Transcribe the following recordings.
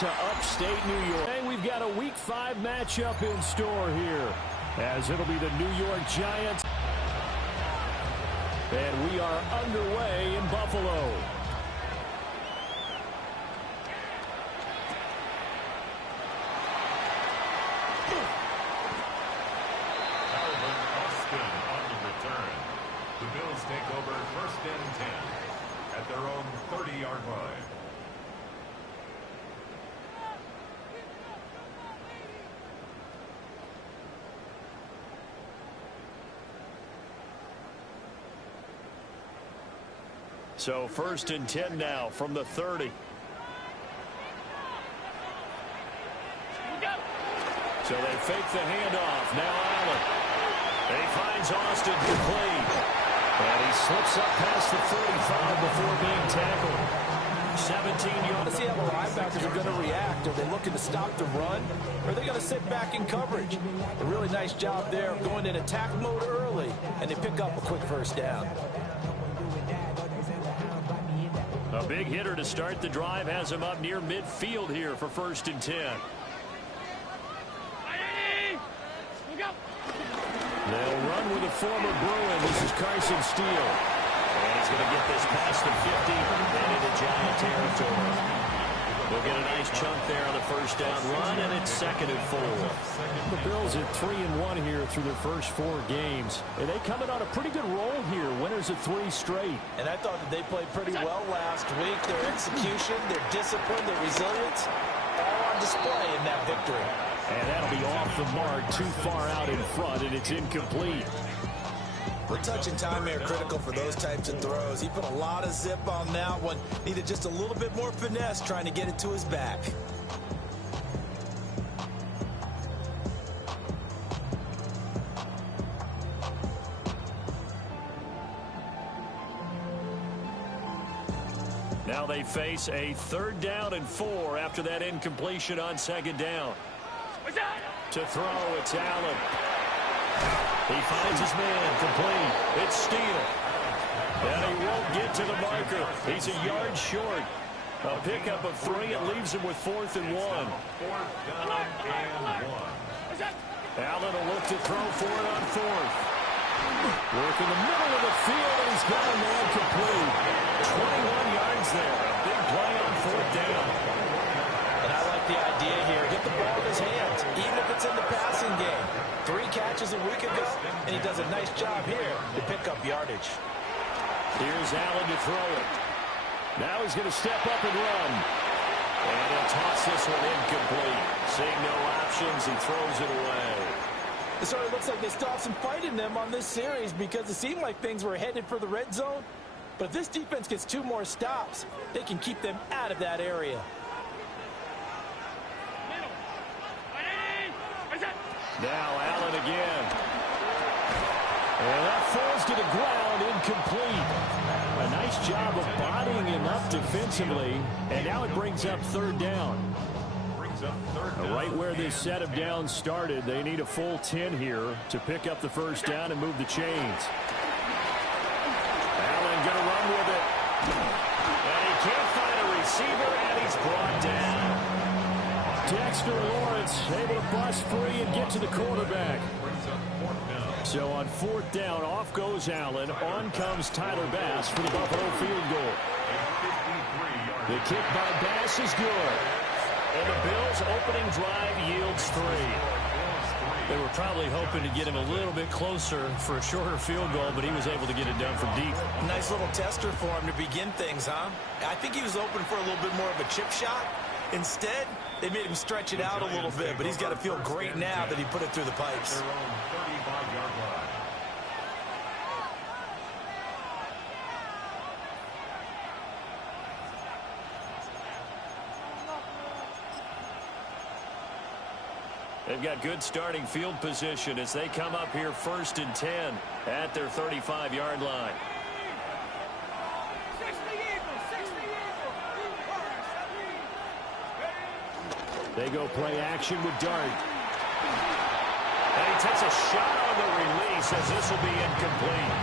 to upstate New York. And we've got a Week 5 matchup in store here, as it'll be the New York Giants. And we are underway in Buffalo. The Bills take over 1st and 10 at their own 30-yard line. So 1st and 10 now from the 30. So they fake the handoff. Now Allen. He finds Austin complete. And he slips up past the 45 before being tackled. 17 yards. Let's see how the linebackers are going to react. Are they looking to stop the run? Or are they going to sit back in coverage? A really nice job there of going in attack mode early. And they pick up a quick 1st down. A big hitter to start the drive has him up near midfield here for 1st and 10. They'll run with a former Bruin. This is Carson Steele. And he's going to get this past the 50 and into Giant territory. They'll get a nice chunk there on the 1st down run, and it's 2nd and 4. The Bills at 3-1 here through their first 4 games. And they come in on a pretty good roll here. Winners of 3 straight. And I thought that they played pretty well last week. Their execution, their discipline, their resilience, all on display in that victory. And that'll be off the mark, too far out in front, and it's incomplete. We're touching time here critical for those types of throws. He put a lot of zip on that one. Needed just a little bit more finesse trying to get it to his back. Now they face a 3rd down and 4 after that incompletion on 2nd down. To throw, it's Allen. He finds his man complete. It's Steele. And he won't get to the marker. He's a yard short. A pickup of 3. It leaves him with 4th and 1. 4th down and 1. Allen will look to throw for it on 4th. Work in the middle of the field, and he's got a man complete. 21 yards there. A big play on 4th down. And I like the idea here. Get the ball in his hands, even if it's in the passing game. 3 catches a week ago, and he does a nice job here to pick up yardage. Here's Allen to throw it. Now he's going to step up and run. And he'll toss this one incomplete. Seeing no options, he throws it away. It sort of looks like they still have some fight in them on this series because it seemed like things were headed for the red zone. But if this defense gets 2 more stops, they can keep them out of that area. Now Allen again. And that falls to the ground, incomplete. A nice job of bodying him up defensively. And now it brings up 3rd down. Right where this set of downs started, they need a full 10 here to pick up the 1st down and move the chains. Allen going to run with it. And he can't find a receiver, and he's brought down. Dexter Lawrence able to bust free and get to the quarterback. So on 4th down, off goes Allen. On comes Tyler Bass for the Buffalo field goal. The kick by Bass is good. And the Bills' opening drive yields 3. They were probably hoping to get him a little bit closer for a shorter field goal, but he was able to get it done from deep. Nice little tester for him to begin things, huh? I think he was open for a little bit more of a chip shot. Instead, they made him stretch it out a little bit, but he's got to feel great now that he put it through the pipes. They've got good starting field position as they come up here 1st and 10 at their 35-yard line. They go play action with Dart. And he takes a shot on the release as this will be incomplete.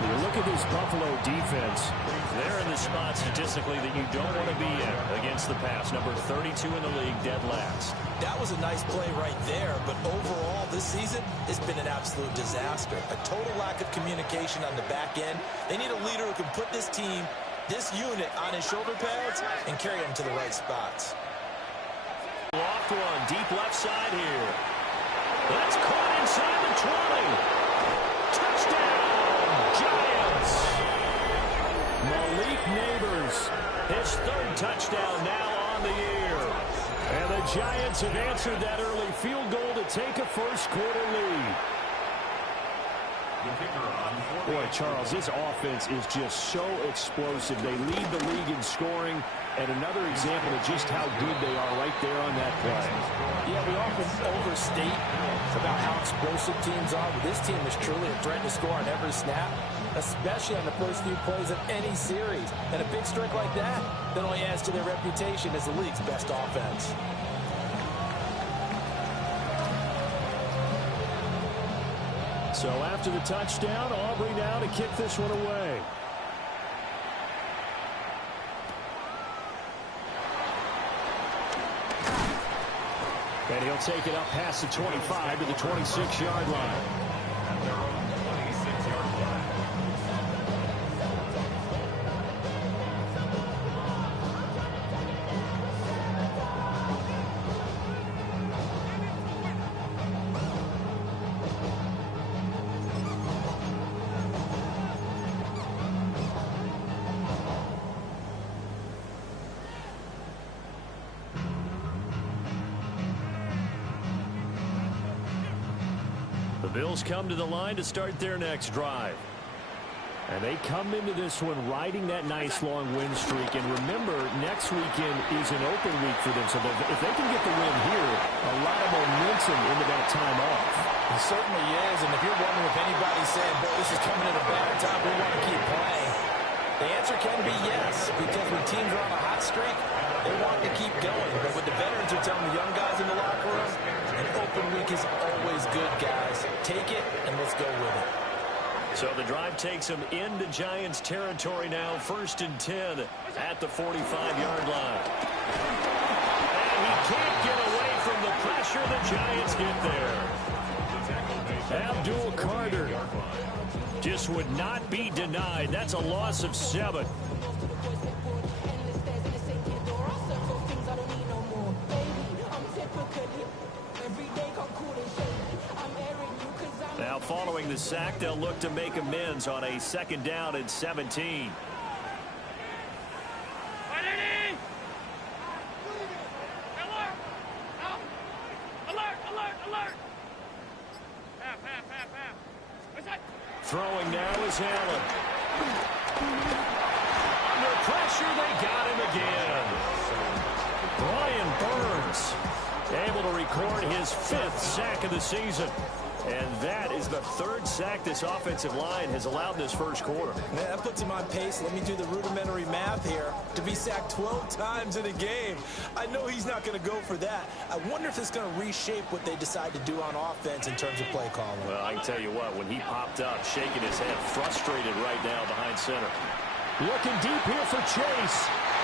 The You look at this Buffalo defense. They're in the spot statistically that you don't want to be in against the pass. Number 32 in the league, dead last. That was a nice play right there, but overall this season, it's been an absolute disaster. A total lack of communication on the back end. They need a leader who can put this team, this unit, on his shoulder pads and carry them to the right spots. Loft one, deep left side here. That's caught inside the 20. Touchdown, Giants! Malik Neighbors, His third touchdown now on the year. and the Giants have answered that early field goal to take a first-quarter lead. Boy, Charles, this offense is just so explosive. They lead the league in scoring, and another example of just how good they are right there on that play. Yeah, we often overstate about how explosive teams are, but this team is truly a threat to score on every snap, especially on the first few plays of any series. And a big strike like that only adds to their reputation as the league's best offense. So after the touchdown, Aubrey now to kick this one away. And he'll take it up past the 25 to the 26-yard line. The Bills come to the line to start their next drive. And they come into this one riding that nice long win streak. And remember, next weekend is an open week for them. So if they can get the win here, a lot of momentum into that time off. It certainly is. And if you're wondering if anybody's saying, boy, this is coming at a bad time, we want to keep playing, the answer can be yes. Because when teams are on a hot streak, they want to keep going. But what the veterans are telling the young guys in the locker room, an open week is always good, guys. Take it, and let's go with it. So the drive takes them into Giants territory now. 1st and 10 at the 45-yard line. And he can't get away from the pressure. The Giants get there. Abdul Carter Just would not be denied. That's a loss of 7. Now following the sack, they'll look to make amends on a 2nd down and 17. Throwing now is Allen. Under pressure, they got him again. Brian Burns able to record his 5th sack of the season. And that is the 3rd sack this offensive line has allowed in this first quarter. Man, that puts him on pace. Let me do the rudimentary math here. To be sacked 12 times in a game. I know he's not going to go for that. I wonder if it's going to reshape what they decide to do on offense in terms of play calling. Well, I can tell you what, when he popped up, shaking his head, frustrated right now behind center. looking deep here for Chase.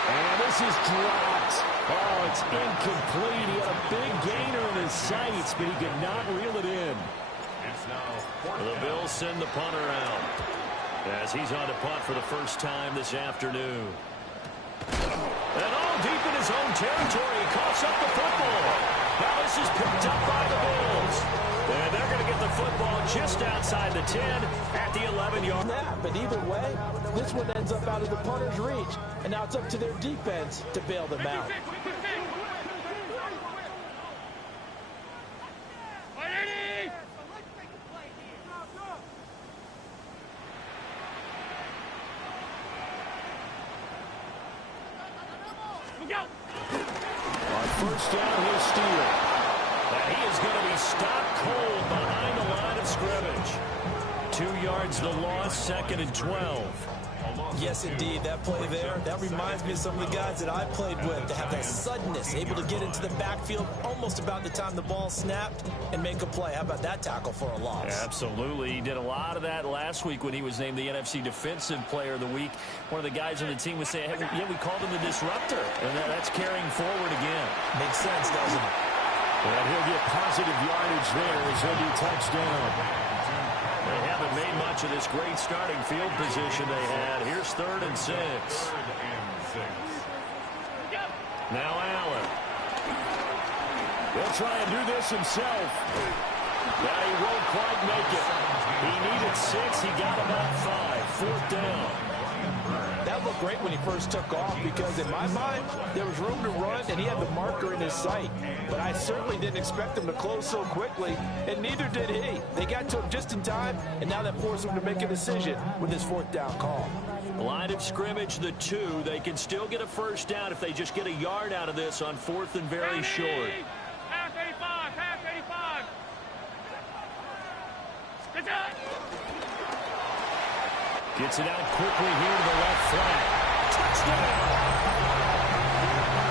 And this is dropped. Oh, it's incomplete. He had a big gainer in his sights, but he could not reel it in. The Bills send the punter out as he's on to punt for the first time this afternoon. And all deep in his own territory, he coughs up the football. Now this is picked up by the Bills. And they're going to get the football just outside the 10 at the 11-yard. Yeah, but either way, this one ends up out of the punter's reach. And now it's up to their defense to bail them out. On first down, he'll steal. And he is going to be stopped cold behind the line of scrimmage. 2 yards the loss, 2nd and 12. Yes, indeed. That play there, that reminds me of some of the guys that I played with to have that suddenness, able to get into the backfield almost about the time the ball snapped and make a play. How about that tackle for a loss? Absolutely. He did a lot of that last week when he was named the NFC Defensive Player of the Week. One of the guys on the team was saying, hey, yeah, we called him the disruptor. And that's carrying forward again. Makes sense, doesn't it? And he'll get positive yardage there as he'll be touchdown. They haven't made much of this great starting field position they had. Here's 3rd and 6. Now Allen. He'll try and do this himself. Now he won't quite make it. He needed 6. He got about 5. 4th down. That looked great when he first took off because in my mind, there was room to run and he had the marker in his sight. But I certainly didn't expect him to close so quickly, and neither did he. They got to him just in time, and now that forced him to make a decision with his 4th down call. Line of scrimmage, the 2. They can still get a 1st down if they just get a yard out of this on 4th and very short. Pass 85, pass 85. Good job. Gets it out quickly here to the left flank. Touchdown!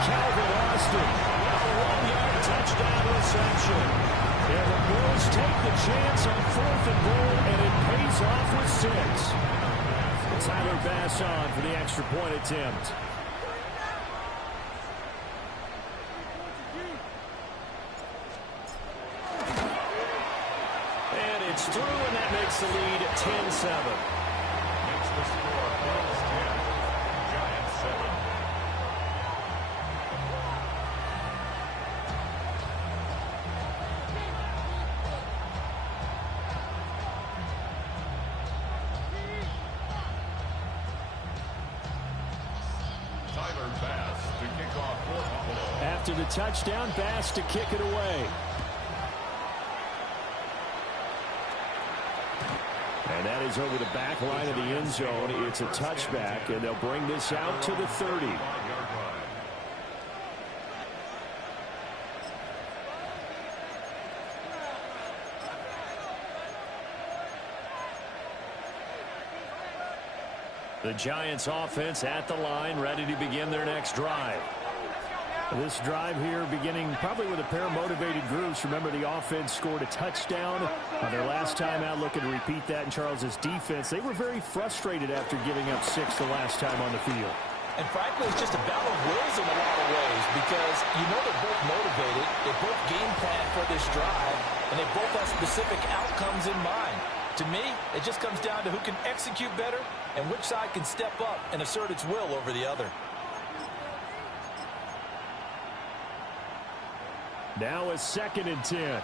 Calvin Austin. A 1-yard touchdown reception. And the Bills take the chance on 4th and goal, and it pays off with 6. Tyler Bass on for the extra point attempt. And it's through, and that makes the lead 10-7. The score, Bills 10, Giants 7. Tyler Bass to kick off for Buffalo. After the touchdown, Bass to kick it away. And that is over the back line of the end zone. It's a touchback, and they'll bring this out to the 30. The Giants offense at the line, ready to begin their next drive. This drive here beginning probably with a pair of motivated groups. Remember, the offense scored a touchdown on their last time out, looking to repeat that in Charles's defense. They were very frustrated after giving up 6 the last time on the field. And frankly, it's just a battle of wills in a lot of ways because you know they're both motivated, they both game plan for this drive, and they both have specific outcomes in mind. To me, it just comes down to who can execute better and which side can step up and assert its will over the other. Now a 2nd and 10.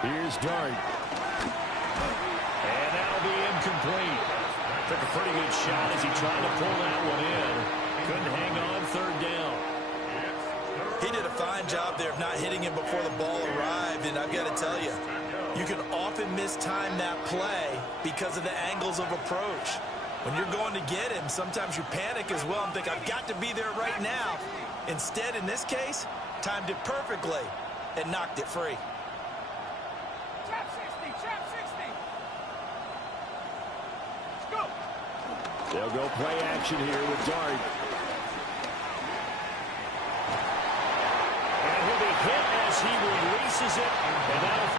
Here's Dart. And that'll be incomplete. Took a pretty good shot as he tried to pull that one in. Couldn't hang on, 3rd down. He did a fine job there of not hitting him before the ball arrived, and I've got to tell you, you can often mistime that play because of the angles of approach. When you're going to get him, sometimes you panic as well and think, I've got to be there right now. Instead, in this case, timed it perfectly and knocked it free. Trap 60, trap 60. Let's go. They'll go play action here with Dart. And he'll be hit as he releases it. And that'll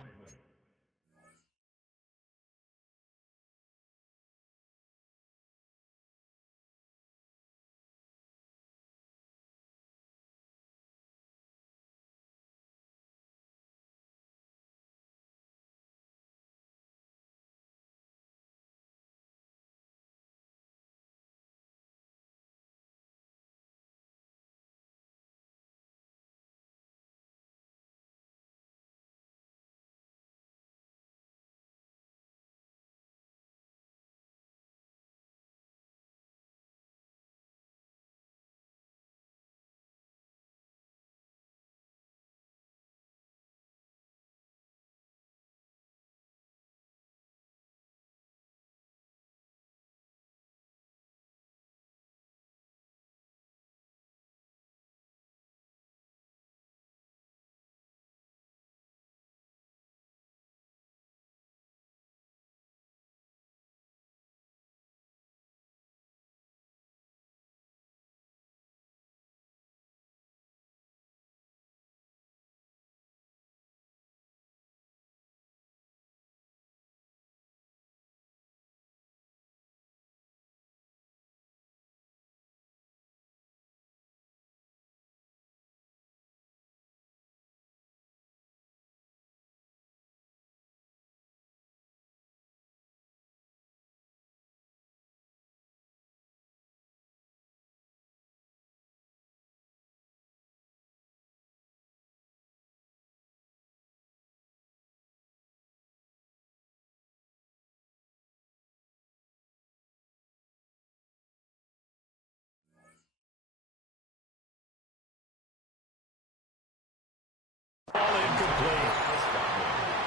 incomplete.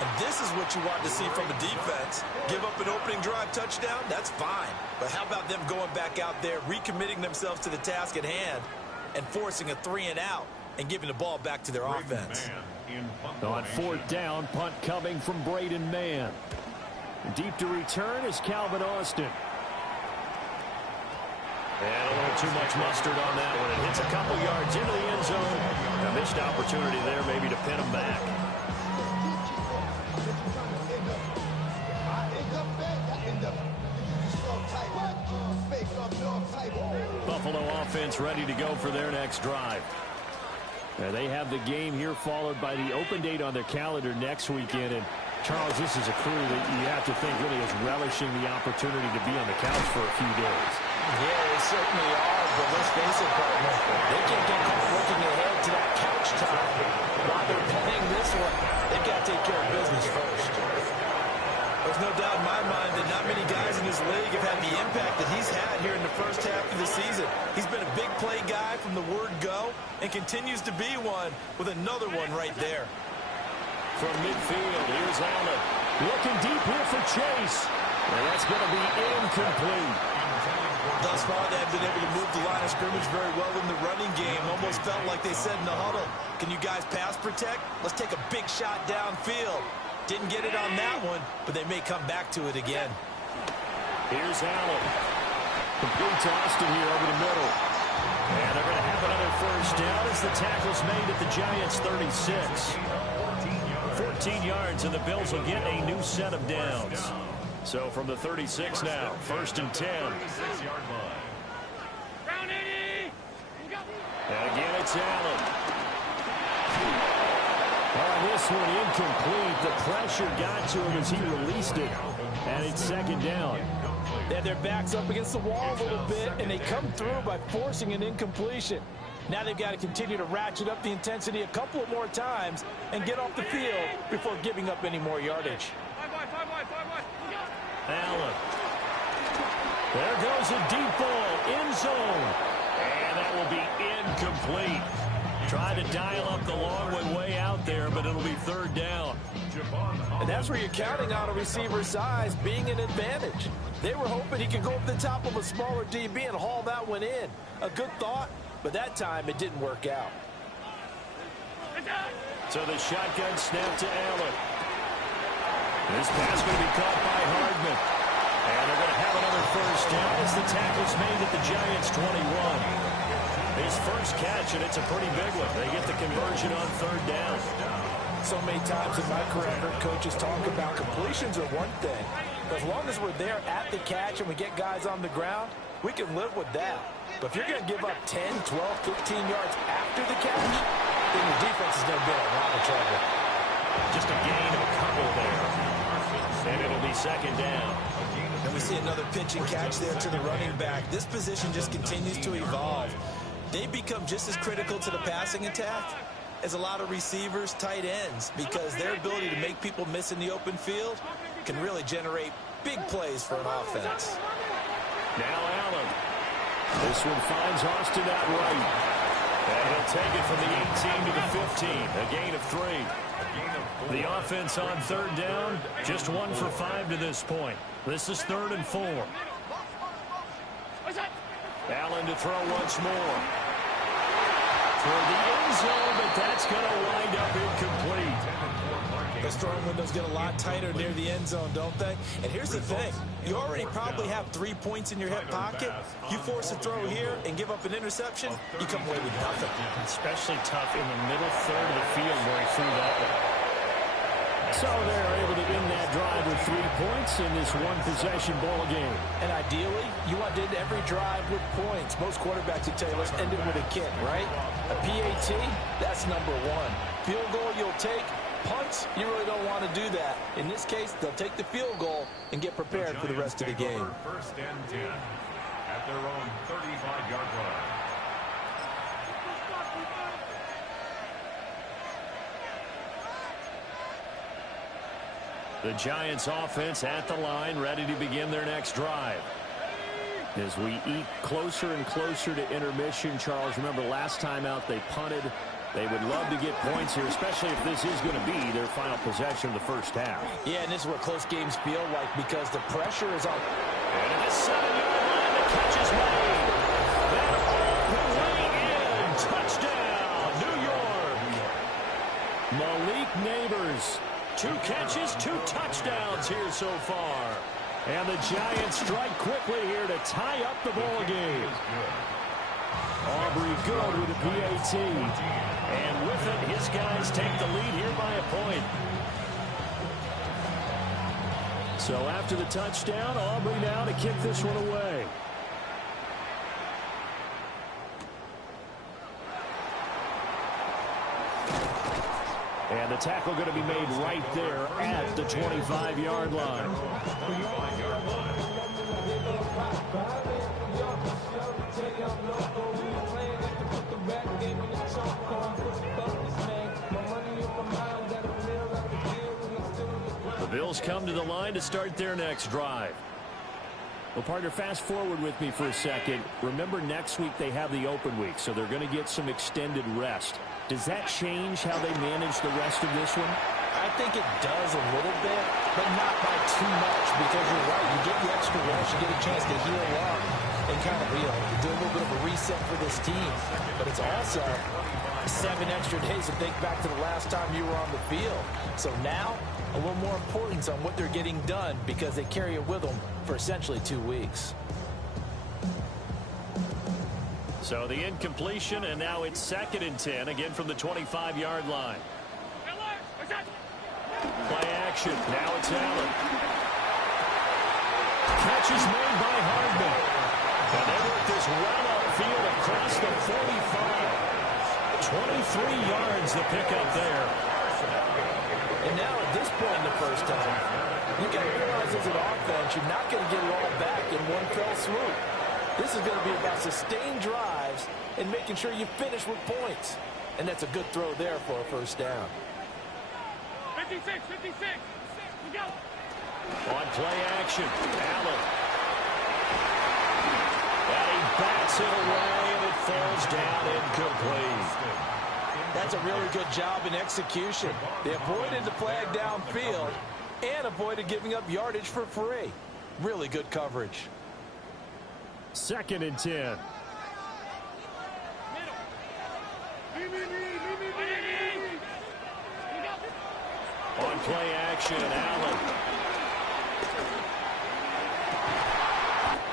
And this is what you want to see from a defense. Give up an opening drive touchdown, that's fine. But how about them going back out there, recommitting themselves to the task at hand, and forcing a 3-and-out and giving the ball back to their offense. On fourth down, punt coming from Braden Mann. Deep to return is Calvin Austin. And a little too much mustard on that one. It hits a couple yards into the end zone. A missed opportunity there maybe to pin him back. Buffalo offense ready to go for their next drive. They have the game here followed by the open date on their calendar next weekend. And Charles, this is a crew that you have to think really is relishing the opportunity to be on the couch for a few days. Yeah, they certainly are, but let's face it, partner. They can't get caught looking ahead to that couch time while they're playing this one. They've got to take care of business first. There's no doubt in my mind that not many guys in this league have had the impact that he's had here in the first half of the season. He's been a big play guy from the word go and continues to be one with another one right there. From midfield, here's Allen. Looking deep here for Chase. And that's going to be incomplete. Thus far, they have been able to move the line of scrimmage very well in the running game. Almost felt like they said in the huddle, can you guys pass protect? Let's take a big shot downfield. Didn't get it on that one, but they may come back to it again. Here's Allen. Complete to Austin here over the middle. And they're going to have another first down as the tackle's made at the Giants' 36. 14 yards, and the Bills will get a new set of downs. So from the 36 now, 1st and 10. And again, it's Allen. This one incomplete. The pressure got to him as he released it. And it's 2nd down. They have their backs up against the wall a little bit, and they come through by forcing an incompletion. Now they've got to continue to ratchet up the intensity a couple of more times and get off the field before giving up any more yardage. Allen. There goes a deep ball, end zone. And that will be incomplete. Try to dial up the long way out there, but it'll be 3rd down. And that's where you're counting on a receiver's size being an advantage. They were hoping he could go up the top of a smaller DB and haul that one in. A good thought, but that time it didn't work out. So the shotgun snap to Allen. This pass going to be caught by Hardman. And they're going to have another first down as the tackle's made at the Giants' 21. His first catch, and it's a pretty big one. They get the conversion on 3rd down. So many times in my career, I heard coaches talk about completions are one thing. As long as we're there at the catch and we get guys on the ground, we can live with that. But if you're going to give up 10, 12, 15 yards after the catch, then your defense is going to be in a lot of trouble. Just a gain of a couple there. And it'll be 2nd down. And we see another pitch and catch there to the running back. This position just continues to evolve. They become just as critical to the passing attack as a lot of receivers, tight ends, because their ability to make people miss in the open field can really generate big plays for an offense. Now Allen. This one finds Austin out right. And he'll take it from the 18 to the 15. A gain of 3. The offense on 3rd down, just 1 for 5 to this point. This is 3rd and 4. Allen to throw once more. For the end zone, but that's going to wind up incomplete. Those throwing windows get a lot tighter near the end zone, don't they? And here's the thing. You already probably have 3 points in your hip pocket. You force a throw here and give up an interception, you come away with nothing. Especially tough in the middle third of the field where he threw that one. So they're able to end that drive with 3 points in this one-possession ball game. And ideally, you want to end every drive with points. Most quarterbacks would tell you, let's end it with a kick, right? A PAT, that's number 1. Field goal you'll take. Punts, you really don't want to do that. In this case, they'll take the field goal and get prepared for the rest of the game. 1st and 10 at their own 35-yard line. The Giants offense at the line, ready to begin their next drive. As we eat closer and closer to intermission, Charles, remember last time out they punted They would love to get points here, especially if this is going to be their final possession of the first half. Yeah, and this is what close games feel like because the pressure is on. And at the 7-yard line, the catch is made. That all the way in. Touchdown, New York. Malik Neighbors. 2 catches, 2 touchdowns here so far. And the Giants strike quickly here to tie up the ball game. Aubrey good with a PAT. And with it, his guys take the lead here by a point. So after the touchdown, Aubrey now to kick this one away. And the tackle going to be made right there at the 25-yard line. The Bills come to the line to start their next drive. Well, partner, fast forward with me for a second. Remember, next week they have the open week, so they're going to get some extended rest. Does that change how they manage the rest of this one? I think it does a little bit, but not by too much because you're right. You get the extra rest. You get a chance to heal up and kind of, do a little bit of a reset for this team. But it's also 7 extra days to think back to the last time you were on the field. So now, a little more importance on what they're getting done because they carry it with them for essentially 2 weeks. So the incompletion, and now it's 2nd and 10, again from the 25-yard line. Play action. Now it's Allen. Catch is made by Hardman. And they work this well upfield across the 45. 23 yards the pickup there. And now at this point in the first time, you got to realize as an offense, you're not going to get it all back in one fell swoop. This is going to be about sustained drives and making sure you finish with points. And that's a good throw there for a first down. 56, 56. We go. On play action, Allen. And he bats it away, and it falls down incomplete. That's a really good job in execution. They avoided the flag downfield and avoided giving up yardage for free. Really good coverage. 2nd and 10. On play action, Allen.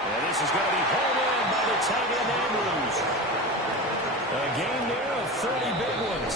And this is going to be pulled in by the tight end Andrews. A game there of 30 big ones.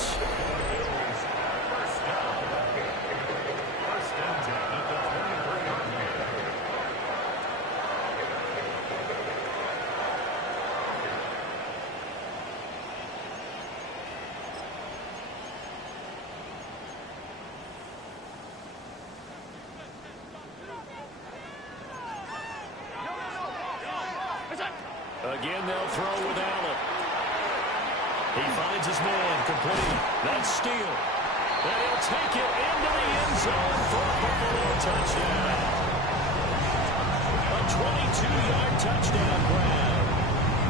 Again, they'll throw with Allen. He finds his man, complete. That's steal. And he'll take it into the end zone for a Buffalo touchdown. A 22-yard touchdown grab.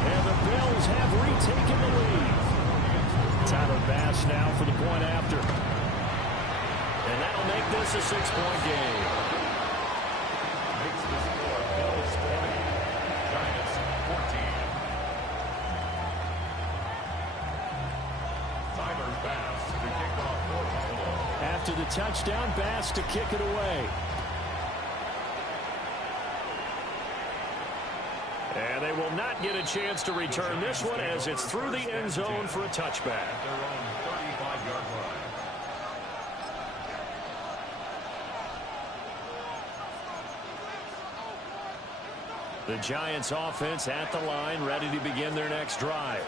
And the Bills have retaken the lead. Tyler Bass now for the point after. And that'll make this a 6-point game. Makes the score Bills 20, Giants 14. Tyler Bass to kick off for Buffalo. After the touchdown, Bass to kick it away. And they will not get a chance to return this one as it's through the end zone for a touchback. At their own 35-yard line. The Giants offense at the line, ready to begin their next drive.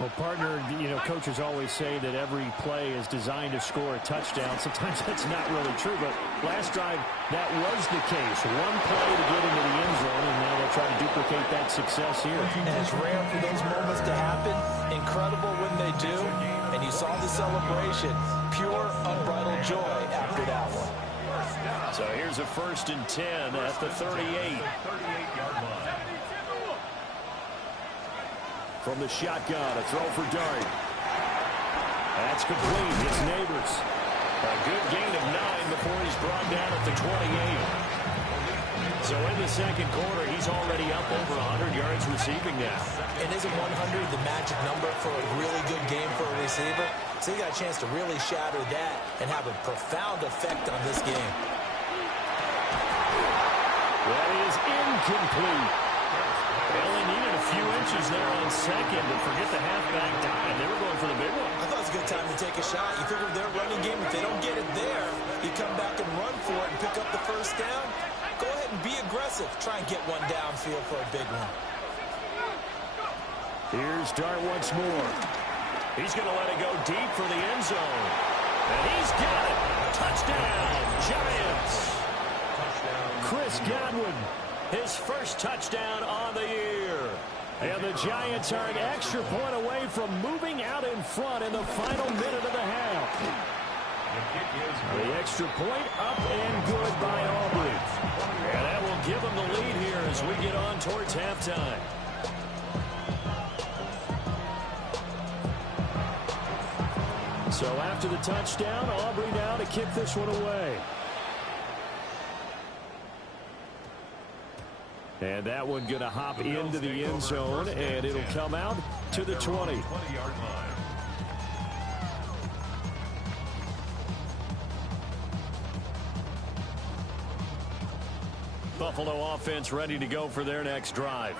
Well, partner, coaches always say that every play is designed to score a touchdown. Sometimes that's not really true, but last drive, that was the case. One play to get into the end zone, and now they'll try to duplicate that success here. And it's rare for those moments to happen. Incredible when they do. And you saw the celebration. Pure, unbridled joy after that one. So here's a 1st and 10 at the 38. 38-yard line. From the shotgun, a throw for Dart. That's complete. It's Neighbors. A good gain of 9 before he's brought down at the 28. So in the second quarter, he's already up over 100 yards receiving now. And isn't 100 the magic number for a really good game for a receiver? So he got a chance to really shatter that and have a profound effect on this game. That is incomplete. They only needed a few inches there on second, but forget the halfback dive. They were going for the big one. I thought it was a good time to take a shot. You figure their running game, if they don't get it there, you come back and run for it and pick up the first down. Go ahead and be aggressive. Try and get one downfield for a big one. Here's Dart once more. He's going to let it go deep for the end zone. And he's got it. Touchdown, Giants. Chris Godwin, his first touchdown on the year. And the Giants are an extra point away from moving out in front in the final minute of the half. The extra point up and good by Aubrey. And that will give them the lead here as we get on towards halftime. So after the touchdown, Aubrey now to kick this one away. And that one going to hop into the end zone, and it'll come out to the 20. 20-yard line. Buffalo offense ready to go for their next drive.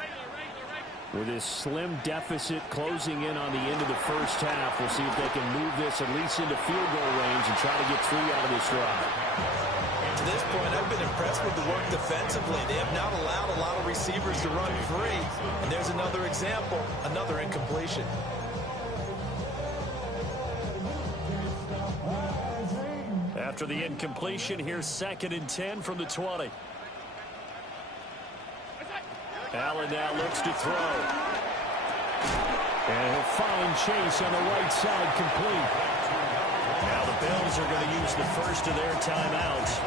With this slim deficit closing in on the end of the first half, we'll see if they can move this at least into field goal range and try to get 3 out of this drive. To this point, I've been impressed with the work defensively. They have not allowed a lot of receivers to run free. And there's another example, another incompletion. After the incompletion, here's 2nd and 10 from the 20. Allen now looks to throw. And he'll find Chase on the right side complete. Now the Bills are going to use the first of their timeouts,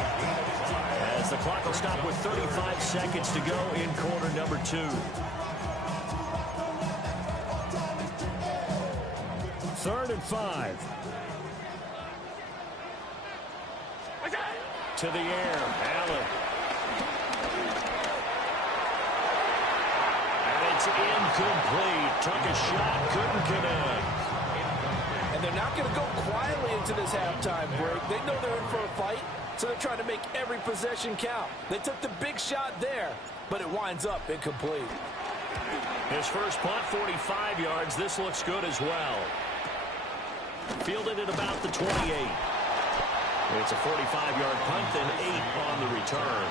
as the clock will stop with 35 seconds to go in quarter number 2. 3rd and 5. To the air, Allen. Incomplete. Took a shot, couldn't connect. And they're not going to go quietly into this halftime break. They know they're in for a fight, so they're trying to make every possession count. They took the big shot there, but it winds up incomplete. His first punt, 45 yards. This looks good as well. Fielded at about the 28. It's a 45-yard punt, then 8 on the return.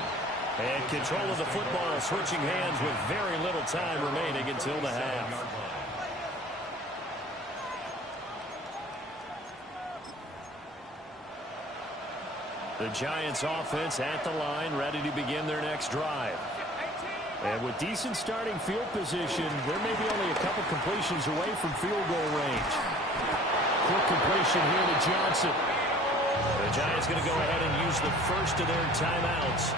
And control of the football switching hands with very little time remaining until the half. The Giants offense at the line, ready to begin their next drive. And with decent starting field position, there may be only a couple completions away from field goal range. Quick completion here to Johnson. The Giants going to go ahead and use the first of their timeouts,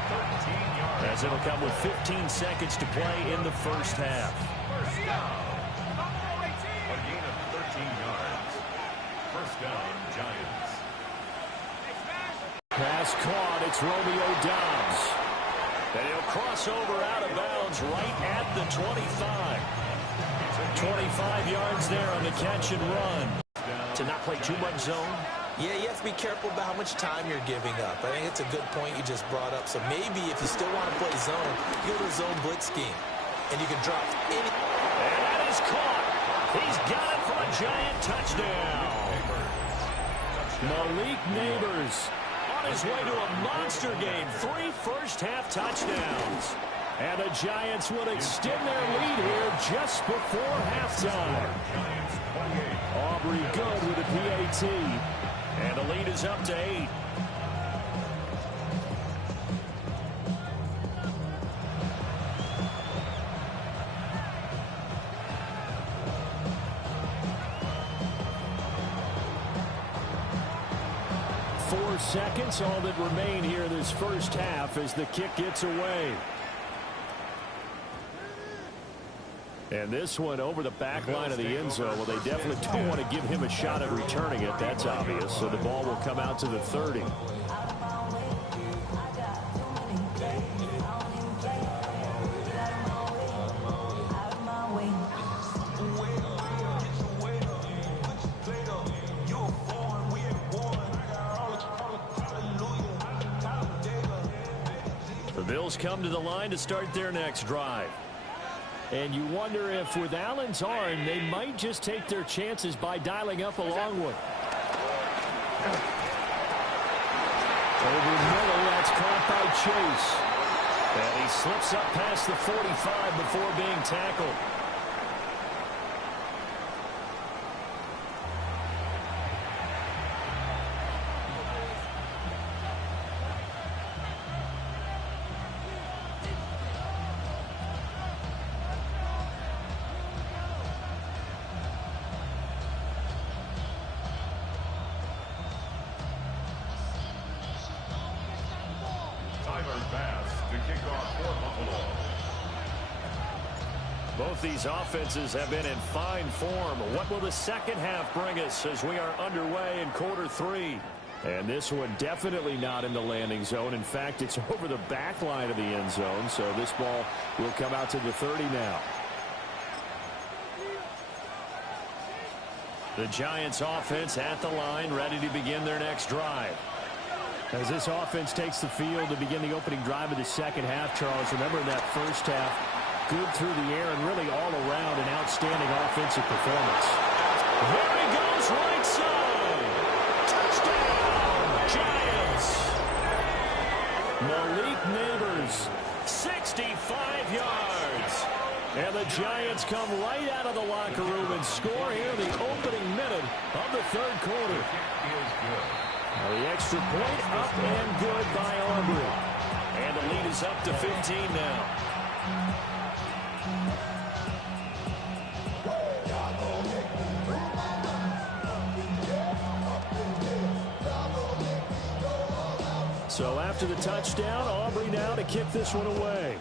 as it'll come with 15 seconds to play in the first half. First down. A gain of 13 yards. First down, Giants. Pass caught. It's Romeo Doubs. And he'll cross over out of bounds right at the 25. 25 yards there on the catch and run. To not play too much zone. Yeah, you have to be careful about how much time you're giving up. I think it's a good point you just brought up. So maybe if you still want to play zone, go to a zone blitz scheme. And you can drop any... And that is caught. He's got it for a Giant touchdown. Malik Neighbors on his way to a monster game. 3 first-half touchdowns. And the Giants would extend their lead here just before halftime. Aubrey good with a PAT. And the lead is up to 8. Four seconds, all that remain here this first half as the kick gets away. And this one over the back line of the end zone. Well, they definitely don't want to give him a shot at returning it. That's obvious. So the ball will come out to the 30. The Bills come to the line to start their next drive. And you wonder if with Allen's arm, they might just take their chances by dialing up a long one. Over the middle, that's caught by Chase. And he slips up past the 45 before being tackled. Both these offenses have been in fine form. What will the second half bring us as we are underway in quarter 3? And this one definitely not in the landing zone. In fact, it's over the back line of the end zone. So this ball will come out to the 30 now. The Giants offense at the line, ready to begin their next drive. As this offense takes the field to begin the opening drive of the second half, Charles, remember in that first half, good through the air and really all around an outstanding offensive performance. Here he goes, right side. Touchdown, Giants. Malik Neighbors, 65 yards. And the Giants come right out of the locker room and score here in the opening minute of the third quarter. The extra point up and good by Aubrey. And the lead is up to 15 now. So after the touchdown, Aubrey now to kick this one away.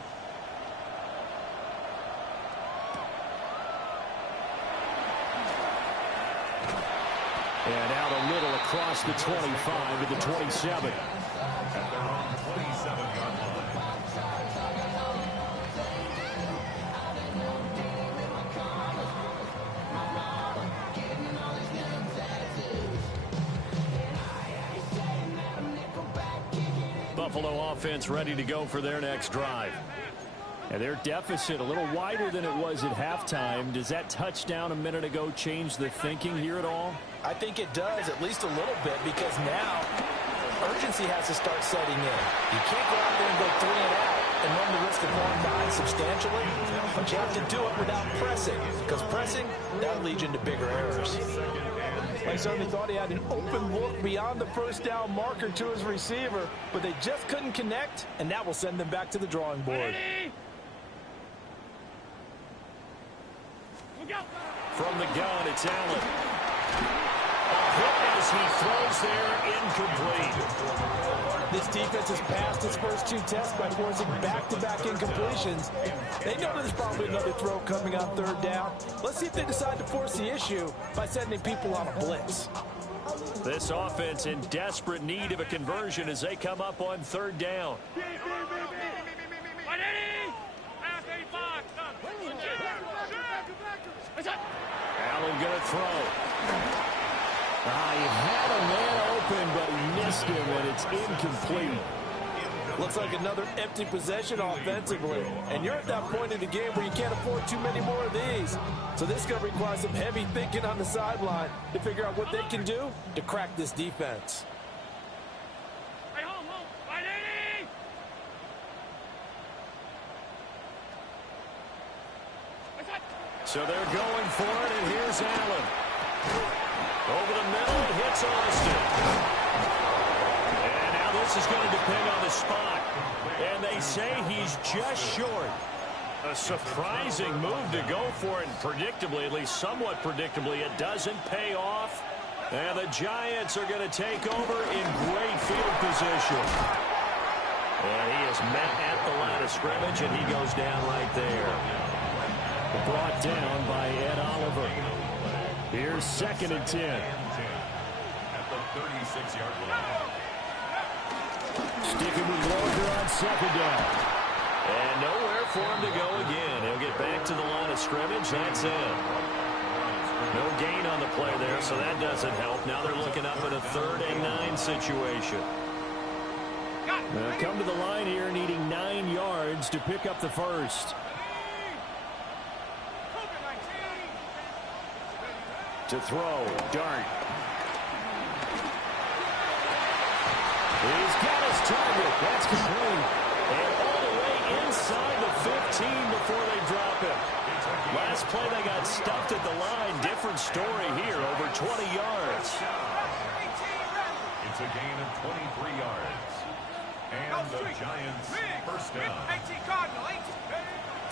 And out a little across the 25 to the 27. At their own 27-yard line. Buffalo offense ready to go for their next drive. And their deficit a little wider than it was at halftime. Does that touchdown a minute ago change the thinking here at all? I think it does, at least a little bit, because now urgency has to start setting in. You can't go out there and go 3 and out and run the risk of falling behind substantially, but you have to do it without pressing, because pressing, that'll lead you into bigger errors. I certainly thought he had an open look beyond the first down marker to his receiver, but they just couldn't connect, and that will send them back to the drawing board. From the gun, it's Allen. A hit as he throws there, incomplete. This defense has passed its first 2 tests by forcing back-to-back incompletions. They know there's probably another throw coming on third down. Let's see if they decide to force the issue by sending people on a blitz. This offense in desperate need of a conversion as they come up on third down. Allen going to throw. He had a man open, but he missed him, and it's incomplete. Looks like another empty possession offensively. And you're at that point in the game where you can't afford too many more of these. So this is going to require some heavy thinking on the sideline to figure out what they can do to crack this defense. So they're going for it, and here's Allen. Over the middle, it hits Austin. And now this is going to depend on the spot. And they say he's just short. A surprising move to go for it, and predictably, at least somewhat predictably, it doesn't pay off. And the Giants are going to take over in great field position. And he is met at the line of scrimmage, and he goes down right there. Brought down by Ed Oliver. Here's 2nd and 10. At the 36-yard line. Sticking with Walker on 2nd down. And nowhere for him to go again. He'll get back to the line of scrimmage. That's it. No gain on the play there, so that doesn't help. Now they're looking up at a 3rd and 9 situation. They'll come to the line here needing 9 yards to pick up the first. To throw, Dart. He's got his target. That's complete. And all the way inside the 15 before they drop him. Last play they got stuffed at the line. Different story here, over 20 yards. It's a gain of 23 yards. And the Giants first down.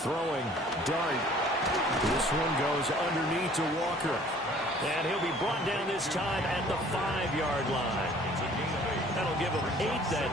Throwing, Dart. This one goes underneath to Walker. And he'll be brought down this time at the 5-yard line. That'll give him 8 that